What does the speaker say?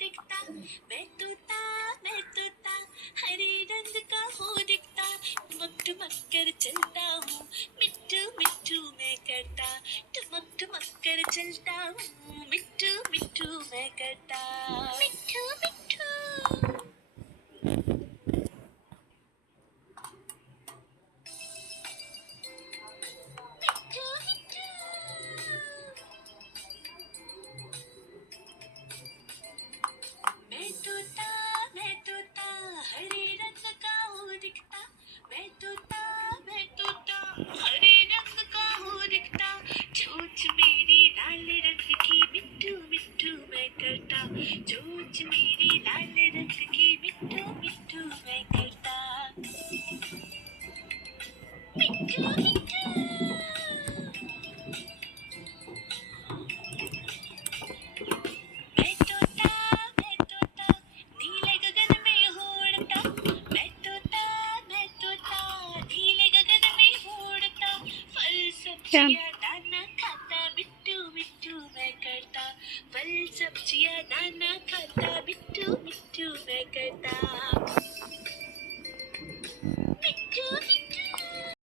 दिखता, मैं तोता हरे रंग का हूँ दिखता, टुमक कर चलता हूँ, मिट्ठू मिट्ठू मैं करता, टुमक कर चलता हूँ, मिट्ठू मिट्ठू मैं करता, मिट्ठू मिट्ठू। मैं तोता हरे रंग का हूँ दिखता, मैं तोता हरे रंग का हूँ दिखता, चोंच मेरी लाल रंग की, मिट्ठू मिट्ठू मैं करता, चोंच मेरी लाल रंग की, मिट्ठू मिट्ठू मैं करता, मिट्ठू मिट्ठू। मैं तोता नीले गगन में उड़ता, मैं तोता नीले गगन में उड़ता, फल सब्जियाँ दाना खाता, मिट्ठू मिट्ठू मैं करता, फल सब्जियाँ दाना